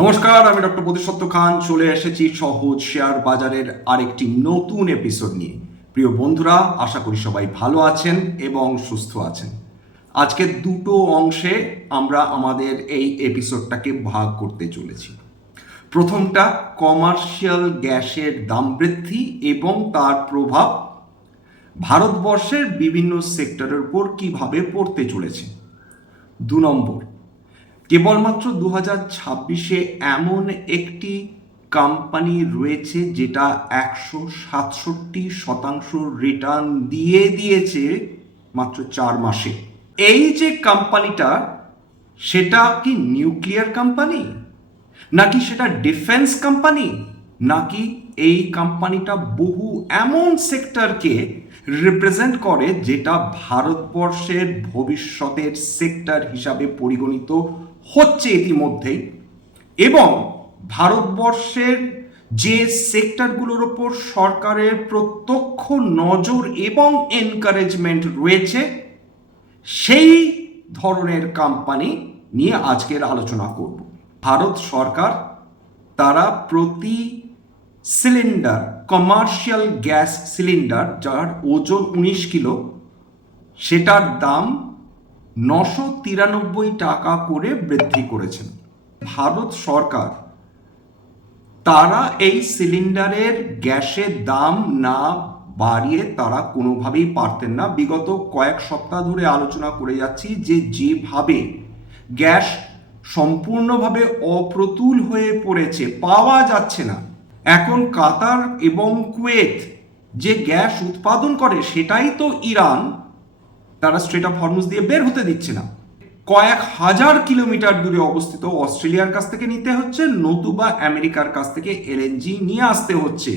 নমস্কার, আমি ডক্টর বোধিসত্ত্ব খান চলে এসেছি সহজ শেয়ার বাজারের আরেকটি নতুন এপিসোড নিয়ে। প্রিয় বন্ধুরা, আশা করি সবাই ভালো আছেন এবং সুস্থ আছেন। আজকে দুটো অংশে আমরা আমাদের এই এপিসোডটাকে ভাগ করতে চলেছি। প্রথমটা কমার্শিয়াল গ্যাসের দাম বৃদ্ধি এবং তার প্রভাব ভারতবর্ষের বিভিন্ন সেক্টরের উপর কিভাবে পড়তে চলেছে। 2 নম্বর, কেবলমাত্র 2026-এ এমন একটি কোম্পানি রয়েছে যেটা 167% রিটার্ন দিয়েছে মাত্র 4 মাসে। এই যে কোম্পানিটা, সেটা কি নিউক্লিয়ার কোম্পানি, নাকি সেটা ডিফেন্স কোম্পানি, নাকি এই কোম্পানিটা বহু এমন সেক্টরকে রিপ্রেজেন্ট করে যেটা ভারতবর্ষের ভবিষ্যতের সেক্টর হিসাবে পরিগণিত হচ্ছে ইতিমধ্যেই, এবং ভারতবর্ষের যে সেক্টরগুলোর ওপর সরকারের প্রত্যক্ষ নজর এবং এনকারেজমেন্ট রয়েছে, সেই ধরনের কোম্পানি নিয়ে আজকের আলোচনা করব। ভারত সরকার তারা প্রতি সিলিন্ডার, কমার্শিয়াল গ্যাস সিলিন্ডার যার ওজন 19 কিলো, সেটার দাম 993 টাকা করে বৃদ্ধি করেছেন। ভারত সরকার তারা এই সিলিন্ডারের গ্যাসের দাম না বাড়িয়ে তারা কোনোভাবেই পারতেন না। বিগত কয়েক সপ্তাহ ধরে আলোচনা করে যাচ্ছি যেভাবে গ্যাস সম্পূর্ণভাবে অপ্রতুল হয়ে পড়েছে, পাওয়া যাচ্ছে না। এখন কাতার এবং কুয়েত যে গ্যাস উৎপাদন করে সেটাই তো ইরান তারা স্ট্রেট অফ হরমুজ দিয়ে বের হতে দিচ্ছে না। কয়েক হাজার কিলোমিটার দূরে অবস্থিত অস্ট্রেলিয়ার কাছ থেকে নিতে হচ্ছে, নতুবা আমেরিকার কাছ থেকে এলএনজি নিয়ে আসতে হচ্ছে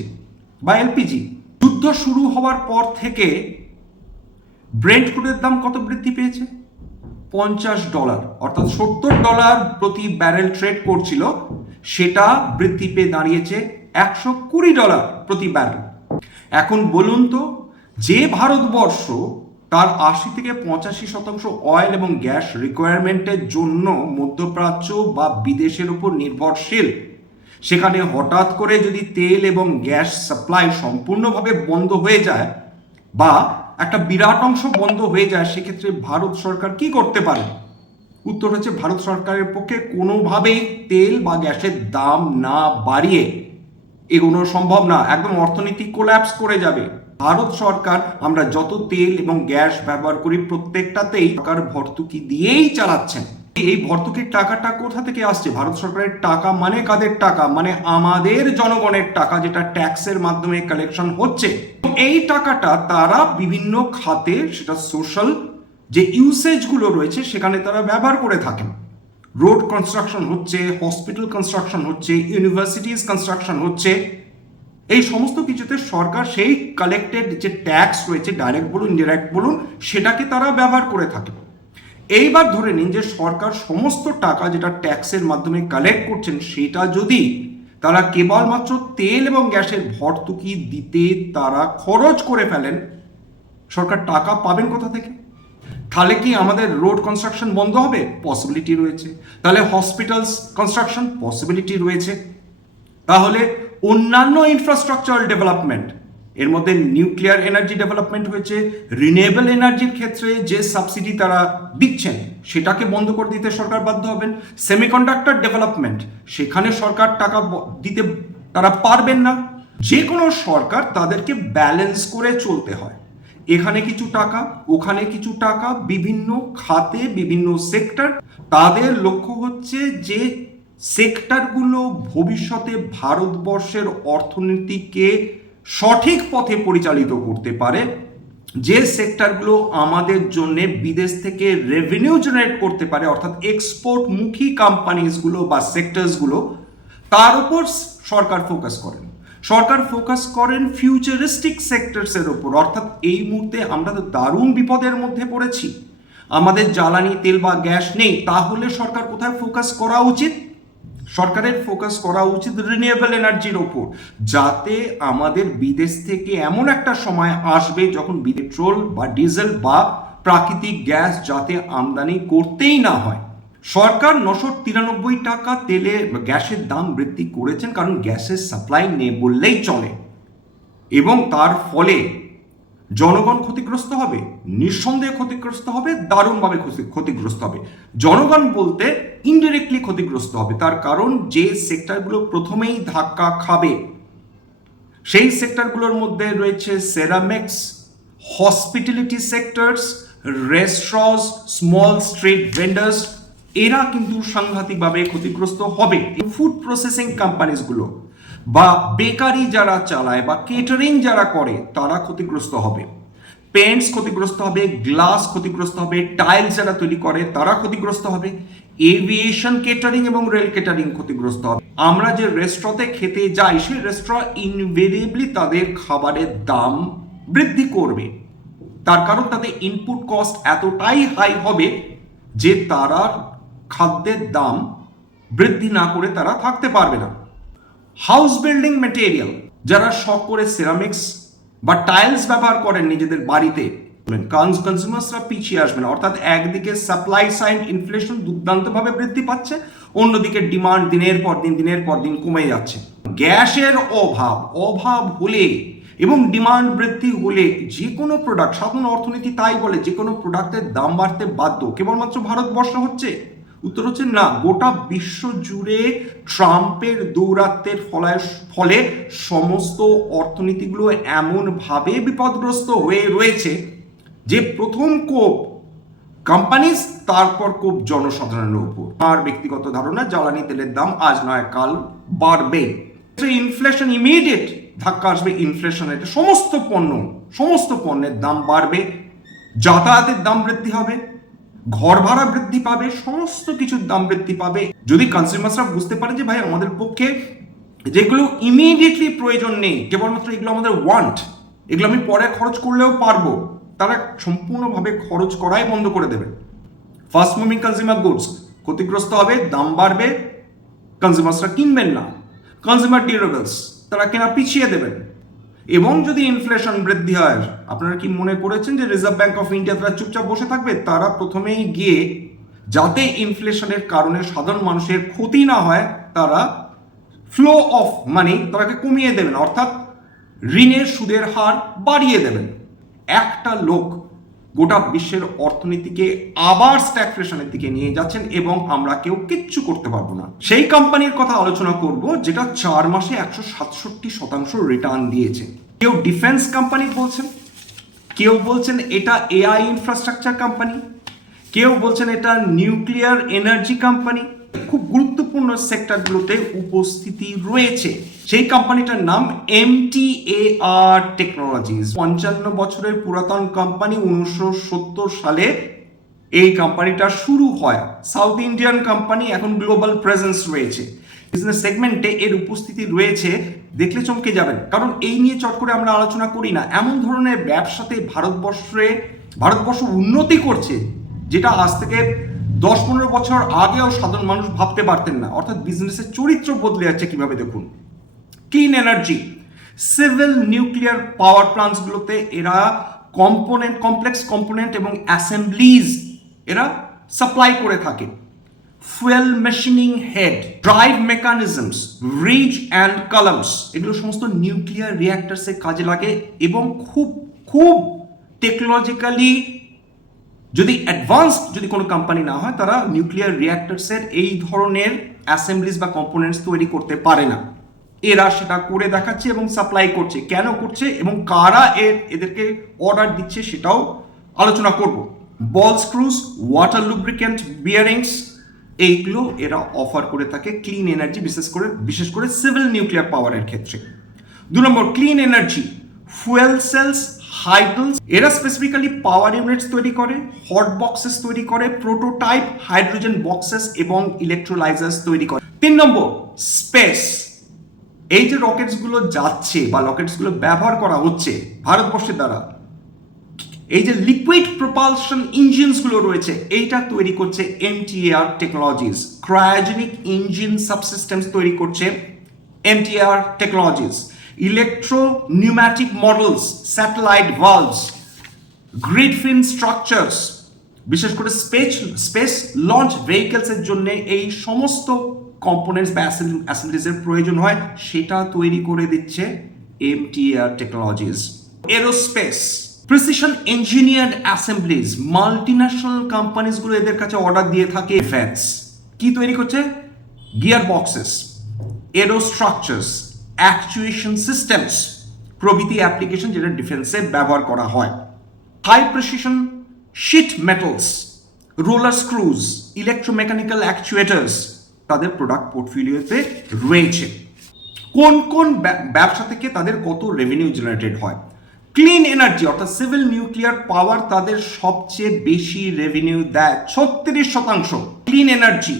বা এলপিজি। যুদ্ধ শুরু হওয়ার পর থেকে ব্রেন্ট ক্রুডের দাম কত বৃদ্ধি পেয়েছে? $50, অর্থাৎ $70 প্রতি ব্যারেল ট্রেড করছিল, সেটা বৃদ্ধি পেয়ে দাঁড়িয়েছে $120 প্রতি ব্যারেল। এখন বলুন তো, যে ভারতবর্ষ তার 80 থেকে 85% অয়েল এবং গ্যাস রিকোয়ারমেন্টের জন্য মধ্যপ্রাচ্য বা বিদেশের উপর নির্ভরশীল, সেখানে হঠাৎ করে যদি তেল এবং গ্যাস সাপ্লাই সম্পূর্ণভাবে বন্ধ হয়ে যায় বা একটা বিরাট অংশ বন্ধ হয়ে যায়, সেক্ষেত্রে ভারত সরকার কি করতে পারে? উত্তর হচ্ছে, ভারত সরকারের পক্ষে কোনোভাবেই তেল বা গ্যাসের দাম না বাড়িয়ে এগোনো সম্ভব না। একদম অর্থনীতি কোল্যাপস করে যাবে। ভারত সরকার আমরা যত তেল এবং গ্যাস ব্যবহার করি প্রত্যেকটাতেই সরকার ভর্তুকি দিয়েই চালাচ্ছেন। এই ভর্তুকির টাকাটা কোথা থেকে আসছে? ভারত সরকারের টাকা মানে কাদের টাকা? মানে আমাদের জনগণের টাকা, যেটা ট্যাক্সের মাধ্যমে কালেকশন হচ্ছে। এই টাকাটা তারা বিভিন্ন খাতে, সেটা সোশ্যাল যে ইউসেজগুলো রয়েছে সেখানে তারা ব্যবহার করে থাকেন। রোড কনস্ট্রাকশন হচ্ছে, হসপিটাল কনস্ট্রাকশন হচ্ছে, ইউনিভার্সিটিজ কনস্ট্রাকশন হচ্ছে, এই সমস্ত কিছুতে সরকার সেই কালেক্টেড যে ট্যাক্স রয়েছে, ডাইরেক্ট বলুন ইনডাইরেক্ট বলুন, সেটাকে তারা ব্যবহার করে থাকে। এইবার ধরে নিন যে সরকার সমস্ত টাকা যেটা ট্যাক্সের মাধ্যমে কালেক্ট করছেন, সেটা যদি তারা কেবলমাত্র তেল এবং গ্যাসের ভর্তুকি দিতে তারা খরচ করে ফেলেন, সরকার টাকা পাবেন কোথা থেকে? তাহলে কি আমাদের রোড কনস্ট্রাকশন বন্ধ হবে? পসিবিলিটি রয়েছে। তাহলে হসপিটালস কনস্ট্রাকশন পসিবিলিটি রয়েছে। তাহলে অন্যান্য ইনফ্রাস্ট্রাকচারাল ডেভেলপমেন্ট, এর মধ্যে নিউক্লিয়ার এনার্জি ডেভেলপমেন্ট হয়েছে, রিনিউয়েবল এনার্জির ক্ষেত্রে যে সাবসিডি তারা দিচ্ছেন সেটাকে বন্ধ করে দিতে সরকার বাধ্য হবেন। সেমিকন্ডাক্টর ডেভেলপমেন্ট, সেখানে সরকার টাকা দিতে তারা পারবেন না। যে কোনো সরকার তাদেরকে ব্যালেন্স করে চলতে হয়। এখানে কিছু টাকা, ওখানে কিছু টাকা, বিভিন্ন খাতে বিভিন্ন সেক্টর। তাদের লক্ষ্য হচ্ছে যে সেক্টরগুলো ভবিষ্যতে ভারতবর্ষের অর্থনীতিকে সঠিক পথে পরিচালিত করতে পারে, যে সেক্টরগুলো আমাদের জন্য বিদেশ থেকে রেভিনিউ জেনারেট করতে পারে, অর্থাৎ এক্সপোর্টমুখী কোম্পানিজগুলো বা সেক্টরসগুলো, তার উপর সরকার ফোকাস করেন। সরকার ফোকাস করেন ফিউচারিস্টিক সেক্টরসের উপর। অর্থাৎ এই মুহূর্তে আমরা তো দারুণ বিপদের মধ্যে পড়েছি, আমাদের জ্বালানি তেল বা গ্যাস নেই। তাহলে সরকার কোথায় ফোকাস করা উচিত? সরকারের ফোকাস করা উচিত রিনিউয়েবল এনার্জির ওপর, যাতে আমাদের বিদেশ থেকে এমন একটা সময় আসবে যখন পেট্রোল বা ডিজেল বা প্রাকৃতিক গ্যাস যাতে আমদানি করতেই না হয়। সরকার 993 টাকা তেলে গ্যাসের দাম বৃদ্ধি করেছেন, কারণ গ্যাসের সাপ্লাই নেই বললেই চলে, এবং তার ফলে জনগণ ক্ষতিগ্রস্ত হবে, নিঃসন্দেহে ক্ষতিগ্রস্ত হবে, দারুণভাবে ক্ষতিগ্রস্ত হবে। জনগণ বলতে ইনডিরেক্টলি ক্ষতিগ্রস্ত হবে, তার কারণ যে সেক্টরগুলো প্রথমেই ধাক্কা খাবে সেই সেক্টরগুলোর মধ্যে রয়েছে ceramics, hospitality sectors, restaurants, small street vendors, এরা কিন্তু সাংঘাতিকভাবে ক্ষতিগ্রস্ত হবে। ফুড প্রসেসিং কোম্পানিজগুলো বা বেকারি যারা চালায় বা কেটারিং যারা করে তারা ক্ষতিগ্রস্ত হবে, পেন্টস ক্ষতিগ্রস্ত হবে, গ্লাস ক্ষতিগ্রস্ত হবে, টাইলস যারা তৈরি করে তারা ক্ষতিগ্রস্ত হবে, এভিয়েশন কেটারিং এবং রেল কেটারিং ক্ষতিগ্রস্ত হবে। আমরা যে রেস্টুরেন্টে খেতে যাই সেই রেস্টুরেন্ট ইনভেরিয়েবলি তাদের খাবারের দাম বৃদ্ধি করবে, তার কারণ তাদের ইনপুট কস্ট এতটাই হাই হবে যে তারা খাদ্যের দাম বৃদ্ধি না করে তারা থাকতে পারবে না। হাউস বিল্ডিং ম্যাটেরিয়াল যারা শখ করে সেরামিক্স বা টাইলস ব্যবহার করেন নিজেদের বাড়িতে, কনজিউমার্সরা পিছিয়ে আসবে না। অর্থাৎ একদিকে সাপ্লাই সাইড ইনফ্লেশন দুর্দান্তভাবে বৃদ্ধি পাচ্ছে, অন্যদিকে ডিমান্ড দিনের পর দিন কমে যাচ্ছে। গ্যাসের অভাব হলে এবং ডিমান্ড বৃদ্ধি হলে যে কোনো প্রোডাক্ট, সাধারণ অর্থনীতি তাই বলে, যে কোনো প্রোডাক্টের দাম বাড়তে বাধ্য। কেবলমাত্র ভারতবর্ষ হচ্ছে? উত্তর হচ্ছে না, গোটা বিশ্ব জুড়ে ট্রাম্পের দৌরাত্মের ফলে সমস্ত অর্থনীতিগুলো এমনভাবে বিপদগ্রস্ত হয়ে রয়েছে যে প্রথম কোপ কোম্পানিজ, তারপর কোপ জনসাধারণের উপর। আর ব্যক্তিগত ধারণা, জ্বালানি তেলের দাম আজ নয় কাল বাড়বে। ইনফ্লেশন ইমিডিয়েট ধাক্কা আসবে, ইনফ্লেশনের সমস্ত পণ্যের দাম বাড়বে, যাতায়াতের দাম বৃদ্ধি হবে, ঘর ভাড়া বৃদ্ধি পাবে, সমস্ত কিছুর দাম বৃদ্ধি পাবে। যদি কনজিউমার্সরা বুঝতে পারে যে ভাই আমাদের পক্ষে যেগুলো ইমিডিয়েটলি প্রয়োজন নেই, কেবলমাত্র এগুলো আমাদের ওয়ান্ট, এগুলো আমি পরে খরচ করলেও পারবো, তারা সম্পূর্ণভাবে খরচ করাই বন্ধ করে দেবে। ফাস্ট মুভিং কনজিউমার গুডস ক্ষতিগ্রস্ত হবে, দাম বাড়বে, কনজিউমার্সরা কিনবেন না। কনজিউমার ডিউরেবলস তারা কেনা পিছিয়ে দেবেন। এবং যদি ইনফ্লেশন বৃদ্ধি হয়, আপনারা কি মনে করেছেন যে রিজার্ভ ব্যাংক অফ ইন্ডিয়া তারা চুপচাপ বসে থাকবে? তারা প্রথমেই গিয়ে, যাতে ইনফ্লেশনের কারণে সাধারণ মানুষের ক্ষতি না হয়, তারা ফ্লো অফ মানি তারাকে কমিয়ে দেবেন, অর্থাৎ ঋণের সুদের হার বাড়িয়ে দেবেন। একটা লোক গোটা বিশ্বের অর্থনীতিকে আবার স্ট্যাগফ্লেশনের দিকে নিয়ে যাচ্ছেন এবং আমরা কেউ কিচ্ছু করতে পারবো না। সেই কোম্পানির কথা আলোচনা করব যেটা 4 মাসে 167% রিটার্ন দিয়েছে। কেউ ডিফেন্স কোম্পানি বলছেন, কেউ বলছেন এটা এআই ইনফ্রাস্ট্রাকচার কোম্পানি, কেউ বলছেন এটা নিউক্লিয়ার এনার্জি কোম্পানি। খুব গুরুত্বপূর্ণ সেক্টরগুলোতে উপস্থিতি রয়েছে। সেই কোম্পানিটার নাম MTAR টেকনোলজিস। 55 বছরের পুরাতন কোম্পানি, 1970 সালে এই কোম্পানিটা শুরু হয়। সাউথ ইন্ডিয়ান কোম্পানি, এখন গ্লোবাল প্রেজেন্স রয়েছে। বিজনেস সেগমেন্টে এর উপস্থিতি রয়েছে, দেখলে চমকে যাবেন, কারণ এই নিয়ে চট করে আমরা আলোচনা করি না। এমন ধরনের ব্যবসাতে ভারতবর্ষ উন্নতি করছে যেটা আজ থেকে 10-15 বছর আগেও সাধারণ মানুষ ভাবতে পারতেন না। অর্থাৎ বিজনেসের চরিত্র বদলে যাচ্ছে কিভাবে দেখুন। Clean energy, civil nuclear power প্লান্টসগুলোতে এরা কমপ্লেক্স কম্পোনেন্ট এবং অ্যাসেম্বলিজ এরা সাপ্লাই করে থাকে। Fuel machining head, drive mechanisms, ridge and columns, এগুলো সমস্ত নিউক্লিয়ার রিঅ্যাক্টরসে কাজে লাগে এবং খুব টেকনোলজিক্যালি যদি অ্যাডভান্সড যদি কোনো কোম্পানি না হয়, তারা নিউক্লিয়ার রিঅ্যাক্টরসের এই ধরনের অ্যাসেম্বলিজ বা কম্পোনেন্টস তৈরি করতে পারে না। এরা সেটা করে দেখাচ্ছে এবং সাপ্লাই করছে। কেন করছে এবং কারা এদেরকে অর্ডার দিচ্ছে সেটাও আলোচনা করব। বল স্ক্রুজ, ওয়াটার লুব্রিকেন্ট, বিয়ারিংস, এইগুলো এরা অফার করে থাকে ক্লিন এনার্জি, বিশেষ করে সিভিল নিউক্লিয়ার পাওয়ারের ক্ষেত্রে। 2 নম্বর, ক্লিন এনার্জি, ফুয়েল সেলস, হাইড্রোলস, এরা স্পেসিফিক্যালি পাওয়ার ইউনিটস তৈরি করে, হট বক্সেস তৈরি করে, প্রোটোটাইপ হাইড্রোজেন বক্সেস এবং ইলেকট্রোলাইজার্স তৈরি করে। 3 নম্বর, স্পেস, এই যে রকেটসগুলো যাচ্ছে বা রকেটসগুলো ব্যবহার করা হচ্ছে ভারতবর্ষের দ্বারা, এই যে লিকুইড প্রপালশন ইঞ্জিনসগুলো রয়েছে, এইটা তৈরি করছে MTAR technologies. Cryogenic engine subsystems তৈরি করছে MTAR technologies. Electro pneumatic models, satellite valves, grid fin structures, বিশেষ করে স্পেস লঞ্চ ভেহিকেলসের জন্য এই সমস্ত কম্পোনেন্টস বা অ্যাসেম্বলিজের প্রয়োজন হয়, সেটা তৈরি করে দিচ্ছে MTAR technologies. Aerospace, precision engineered assemblies, multinational কোম্পানিজগুলো এদের কাছে অর্ডার দিয়ে থাকে। ডিফেন্স কি তৈরি করছে? Gear boxes, aerostructures, actuation systems প্রভৃতি অ্যাপ্লিকেশন যেটা ডিফেন্সে ব্যবহার করা হয়। High precision sheet metals, roller screws, electromechanical actuators তাদের প্রোডাক্ট পোর্টফোলিওতে রয়েছে। কোন কোন ব্যবসা থেকে তাদের কত রেভিনিউ জেনারেটেড হয়? ক্লিন এনার্জি অর্থাৎ সিভিল নিউক্লিয়ার পাওয়ার তাদের সবচেয়ে বেশি রেভিনিউ দেয়, 36%। Clean energy,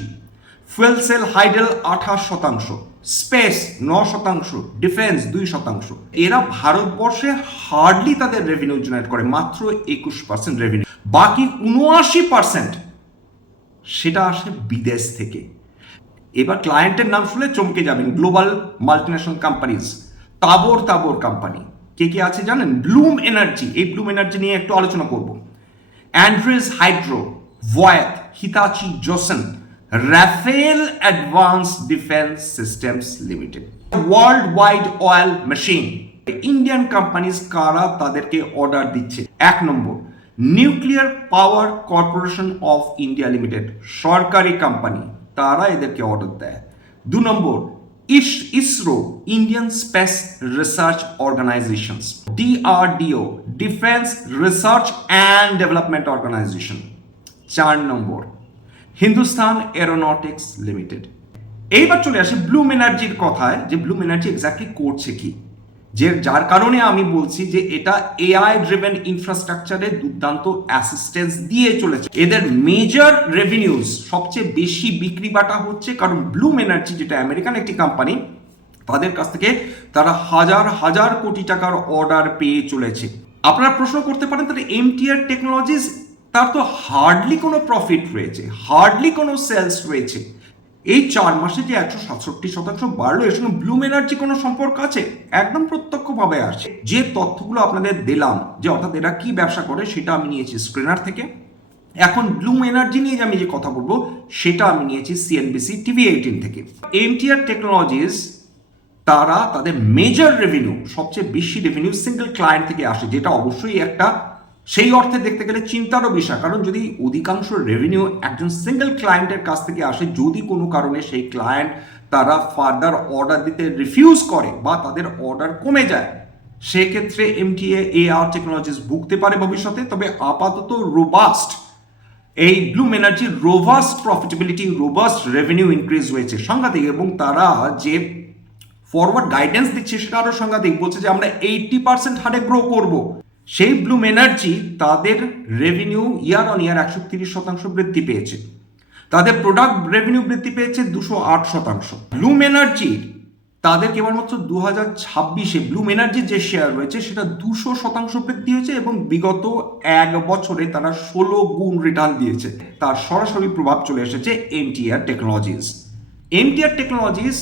fuel cell hydel 28%, space 9%, defence 2%। এরা ভারতবর্ষে হার্ডলি তাদের রেভিনিউ জেনারেট করে, মাত্র 21% রেভিনিউ। বাকি 79% সেটা আসে বিদেশ থেকে। এবার ক্লায়েন্টের নাম শুনলে চমকে যাবেন, গ্লোবাল মাল্টিন্যাশনাল কোম্পানিজ, তাবর কোম্পানি। কে কে আছে জানেন? ব্লুম এনার্জি, এই ব্লুম এনার্জি নিয়ে একটু আলোচনা করব। Andritz hydro, Voith, Hitachi Zosen, Rafael advance defence systems limited, worldwide oil machine. Indian companies কারা তাদেরকে অর্ডার দিচ্ছে? 1 নম্বর nuclear power corporation of India limited, সরকারি কোম্পানি, তারা এদেরকে অর্ডার দেয়। 2 নম্বর ISRO, Indian space research organisation, DRDO, defence research and development organisation. 4 number Hindustan aeronautics limited. এইবার চলে আসে ব্লুম এনার্জির কথায়, যে ব্লুম এনার্জি এক্স্যাক্টলি করছে কি, যার কারণে আমি বলছি যে এটা এআই ড্রিভেন ইনফ্রাস্ট্রাকচারে দুর্দান্ত অ্যাসিস্ট্যান্স দিয়ে চলেছে। এদের মেজর রেভিনিউজ, সবচেয়ে বেশি বিক্রি বাটা হচ্ছে, কারণ ব্লুম এনার্জি যেটা আমেরিকান একটি কোম্পানি, তাদের কাছ থেকে তারা হাজার হাজার কোটি টাকার অর্ডার পেয়ে চলেছে। আপনারা প্রশ্ন করতে পারেন তাহলে এমটিআর টেকনোলজিস, তার তো হার্ডলি কোনো প্রফিট রয়েছে, হার্ডলি কোনো সেলস রয়েছে, এই 4 মাসে যে 167% বাড়লো, এর সঙ্গে ব্লুম এনার্জি কোনো সম্পর্ক আছে? একদম প্রত্যক্ষভাবে আসে। যে তথ্যগুলো আপনাদের দিলাম, যে অর্থাৎ এরা কি ব্যবসা করে, সেটা আমি নিয়েছি স্ক্রিনার থেকে। এখন ব্লুম এনার্জি নিয়ে আমি যে কথা বলবো, সেটা আমি নিয়েছি সিএনবিসি টিভি 18 থেকে। এমটিআর টেকনোলজিস তারা তাদের মেজর রেভিনিউ, সবচেয়ে বেশি রেভিনিউ সিঙ্গেল ক্লায়েন্ট থেকে আসে, যেটা অবশ্যই একটা সেই অর্থে দেখতে গেলে চিন্তারও বিষয়। কারণ যদি অধিকাংশ রেভিনিউ একজন সিঙ্গেল ক্লায়েন্টের কাছ থেকে আসে, যদি কোনো কারণে সেই ক্লায়েন্ট তারা ফার্দার অর্ডার দিতে রিফিউজ করে বা তাদের অর্ডার কমে যায়, সেক্ষেত্রে এমটিআর টেকনোলজিস ভুগতে পারে ভবিষ্যতে। তবে আপাতত রোবাস্ট এই ব্লুম এনার্জির robust profitability, robust revenue increase হয়েছে সাংঘাতিক, এবং তারা যে ফরওয়ার্ড গাইডেন্স দিচ্ছে সেটা আরও সাংঘাতিক। বলছে যে আমরা 80% হারে গ্রো করব। সেই ব্লুম এনার্জি তাদের রেভিনিউ ইয়ার অন ইয়ার 130% বৃদ্ধি পেয়েছে, তাদের প্রোডাক্ট রেভিনিউ বৃদ্ধি পেয়েছে 208%। ব্লুম এনার্জি তাদের কেবলমাত্র 2026-এ ব্লুম এনার্জির যে শেয়ার রয়েছে সেটা 200% বৃদ্ধি হয়েছে, এবং বিগত 1 বছরে তারা 16 গুণ রিটার্ন দিয়েছে। তার সরাসরি প্রভাব চলে এসেছে এমটিআর টেকনোলজিস। এমটিআর টেকনোলজিস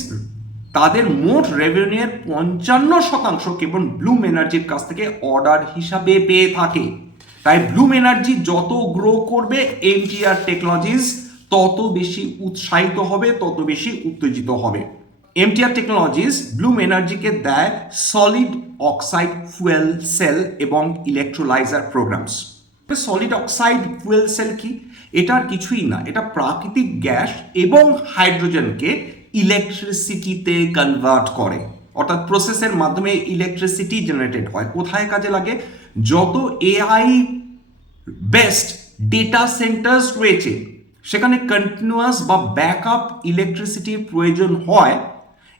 তাদের মোট রেভিনিউয়ের 55% কেবল ব্লুম এনার্জির কাছ থেকে অর্ডার হিসাবে পেয়ে থাকে। তাই ব্লুম এনার্জি যত গ্রো করবে, এমটিআর টেকনোলজিস তত বেশি উৎসাহিত হবে, তত বেশি উত্তেজিত হবে। এমটিআর টেকনোলজিস ব্লুম এনার্জিকে দেয় সলিড অক্সাইড ফুয়েল সেল এবং electrolyser programmes. Solid oxide fuel cell কি? এটা আর কিছুই না, এটা প্রাকৃতিক গ্যাস এবং হাইড্রোজেনকে ইলেকট্রিসিটিতে কনভার্ট করে, অর্থাৎ প্রসেসের মাধ্যমে ইলেকট্রিসিটি জেনারেটেড হয়। কোথায় কাজে লাগে? যত এআই বেস্ট ডেটা সেন্টার্স রয়েছে, সেখানে কন্টিনিউয়াস বা ব্যাকআপ ইলেকট্রিসিটির প্রয়োজন হয়।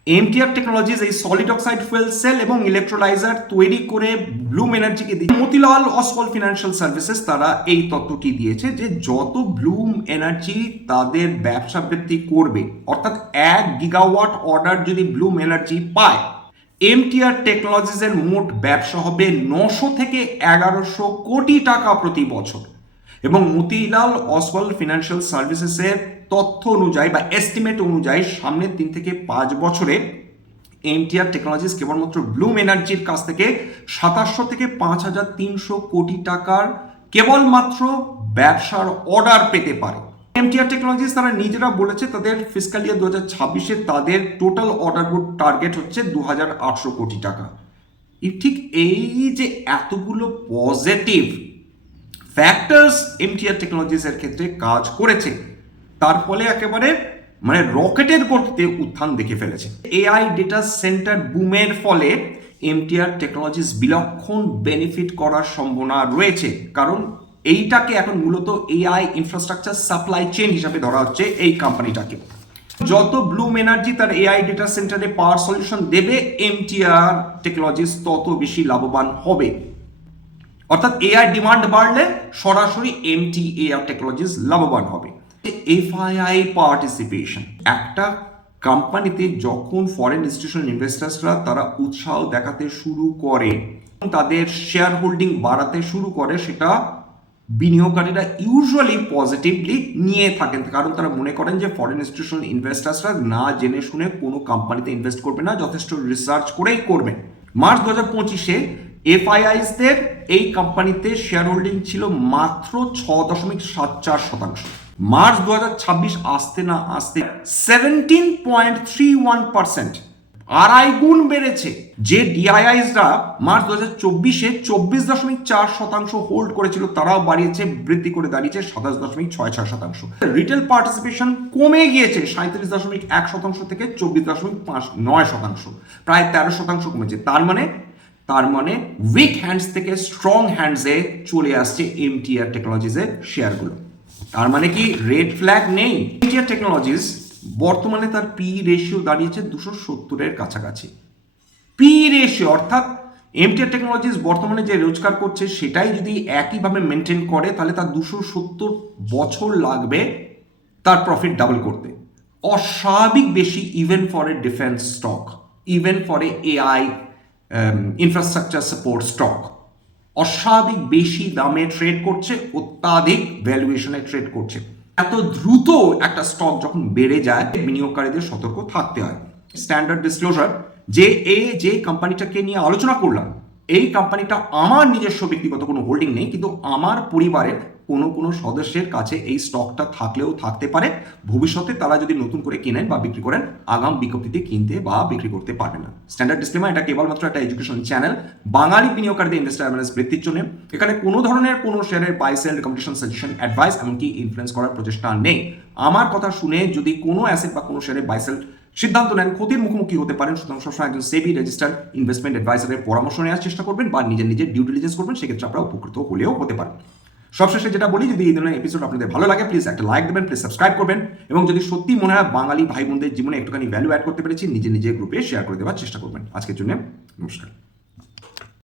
এমটিআর টেকনোলজিস এই সলিড অক্সাইড ফুয়েল সেল এবং ইলেকট্রোলাইজার তৈরি করে ব্লুম এনার্জিকে দিচ্ছে। মতিলাল অসওয়াল ফিনান্সিয়াল সার্ভিসেস তারা এই তথ্যটি দিয়েছে যে যত ব্লুম এনার্জি তাদের ব্যবসা বৃদ্ধি করবে, অর্থাৎ 1 গিগাওয়াট অর্ডার যদি ব্লুম এনার্জি পায়, এমটিআর টেকনোলজিসের মোট ব্যবসা হবে 900 থেকে 1100 কোটি টাকা প্রতি বছর। এবং মতিলাল অসওয়াল ফিনান্সিয়াল সার্ভিসেসের তথ্য অনুযায়ী বা এস্টিমেট অনুযায়ী সামনের 3 থেকে 5 বছরে এমটিআর টেকনোলজিস কেবলমাত্র ব্লুম এনার্জির কাছ থেকে 2700 থেকে 5300 কোটি টাকার কেবলমাত্র ব্যবসার অর্ডার পেতে পারে। এমটিআর টেকনোলজিস তারা নিজেরা বলেছে তাদের ফিসক্যাল ইয়ার 2026-এ তাদের টোটাল অর্ডার বুক টার্গেট হচ্ছে 2800 কোটি টাকা। ঠিক এই যে এতগুলো পজিটিভ ফ্যাক্টরস এমটিআর টেকনোলজিসের ক্ষেত্রে কাজ করেছে, তার ফলে একেবারে মানে রকেটের গতিতে উত্থান দেখে ফেলেছে। এআই ডেটা সেন্টার বুমের ফলে এমটিআর টেকনোলজিস বিলক্ষণ বেনিফিট করার সম্ভাবনা রয়েছে, কারণ এইটাকে এখন মূলত এআই ইনফ্রাস্ট্রাকচার সাপ্লাই চেইন হিসাবে ধরা হচ্ছে এই কোম্পানিটাকে। যত ব্লুম এনার্জি তার এআই ডেটা সেন্টারে পাওয়ার সলিউশন দেবে, এমটিআর টেকনোলজিস তত বেশি লাভবান হবে। অর্থাৎ এআই ডিমান্ড বাড়লে সরাসরি এমটিআর টেকনোলজিস লাভবান হবে। এফআইআই পার্টিসিপেশন, একটা কোম্পানিতে যখন ফরেন ইনস্টিটিউশনাল ইনভেস্টার্সরা তারা উৎসাহ দেখাতে শুরু করে, তাদের শেয়ার হোল্ডিং বাড়াতে শুরু করে, সেটা বিনিয়োগকারীরা ইউজুয়ালি পজিটিভলি নিয়ে থাকেন, কারণ তারা মনে করেন যে ফরেন ইনস্টিটিউশনাল ইনভেস্টার্সরা না জেনে শুনে কোনো কোম্পানিতে ইনভেস্ট করবে না, যথেষ্ট রিসার্চ করেই করবে। মার্চ 2025-এ এফআইআইসদের এই কোম্পানিতে শেয়ার হোল্ডিং ছিল মাত্র 6.74%। মার্চ 2026 আসতে না আসতে 17.31%, আড়াই গুণ বেড়েছে। যে ডিআইআইসরা মার্চ 2024-এ 24.4% হোল্ড করেছিল, তারাও বাড়িয়েছে, বৃদ্ধি করে দাঁড়িয়েছে 27.66%। রিটেল পার্টিসিপেশন কমে গিয়েছে 37.1% থেকে 24.59%, প্রায় 13% কমেছে। তার মানে উইক হ্যান্ডস থেকে স্ট্রং হ্যান্ডসে চলে আসছে এমটিআর টেকনোলজিসের শেয়ারগুলো। তার মানে কি রেড ফ্ল্যাগ নেই? এমটিআর টেকনোলজিস বর্তমানে তার পি রেশিও দাঁড়িয়েছে 270-এর কাছাকাছি। পি রেশিও অর্থাৎ এমটিআর টেকনোলজিস বর্তমানে যে রোজগার করছে সেটাই যদি একইভাবে মেনটেন করে, তাহলে তার 270 বছর লাগবে তার প্রফিট ডাবল করতে। অস্বাভাবিক বেশি, even for a defence stock, even for a AI infrastructure support stock, অস্বাভাবিক বেশি দামে ট্রেড করছে, অত্যাধিক ভ্যালুয়েশনে ট্রেড করছে। এত দ্রুত একটা স্টক যখন বেড়ে যায়, বিনিয়োগকারীদের সতর্ক থাকতে হয়। স্ট্যান্ডার্ড ডিসক্লোজার, যে কোম্পানিটাকে নিয়ে আলোচনা করলাম, এই কোম্পানিটা আমার নিজস্ব ব্যক্তিগত কোনো হোল্ডিং নেই, কিন্তু আমার পরিবারের কোনো সদস্যের কাছে এই স্টকটা থাকলেও থাকতে পারে। ভবিষ্যতে তারা যদি নতুন করে কেনেন বা বিক্রি করেন, আগাম বিজ্ঞপ্তিতে কিনতে বা বিক্রি করতে পারবে না। স্ট্যান্ডার্ড ডিসক্লেমার, এটা কেবলমাত্র একটা এডুকেশন চ্যানেল, বাঙালি বিনিয়োগকারীদের ইনভেস্টার অ্যাওয়ারনেস বৃদ্ধির জন্য। এখানে কোনো ধরনের কোনো শেয়ারের buy sell recommendation, suggestion, advice এমনকি ইনফ্লুয়েন্স করার প্রচেষ্টা নেই। আমার কথা শুনে যদি কোনো অ্যাসেট বা কোনো শেয়ারের বাই সেল সিদ্ধান্ত নেন, ক্ষতির মুখোমুখি হতে পারেন। সুতরাং সবসময় একজন সেবি রেজিস্টার্ড ইনভেস্টমেন্ট অ্যাডভাইসারের পরামর্শ নেওয়ার চেষ্টা করবেন বা নিজের ডিউ ডিলিজেন্স করবেন, সেক্ষেত্রে আপনারা উপকৃত হলেও হতে পারেন। সবশেষে যেটা বলি, যদি এই ধরনের এপিসোড আপনাদের ভালো লাগে, প্লিজ একটা লাইক দেবেন, প্লিজ সাবস্ক্রাইব করবেন, এবং যদি সত্যি মনে হয় বাঙালি ভাই বোনদের জীবনে একটুখানি ভ্যালু অ্যাড করতে পেরেছি, নিজে গ্রুপে শেয়ার করে দেওয়ার চেষ্টা করবেন। আজকের জন্য নমস্কার।